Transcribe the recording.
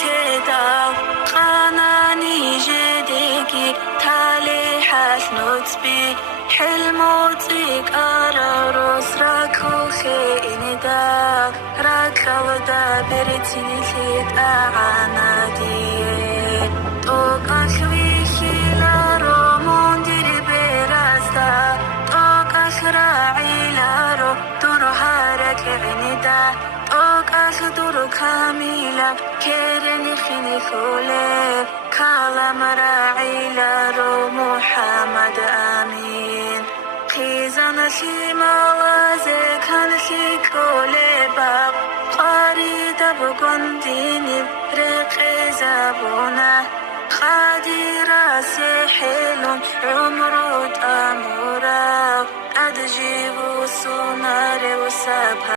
شدال قاناني جديكي تالي حسنوت بي حلموتك أراروس راكو خيني دا راكو دا برتي ليت أعانادي توك أخويشي لارو موندير براستا توك أخراعي لارو دورهارك عندا توك أخدور كاميلا كيرني خيني خولي كالام راعي لارو محمد آمين خيزان شيما وازكان شيكولي باب قاريد بقنديني رقي زابونا خاديرا سيحلون عمرو أمورا أدجيبو سوناري وسابها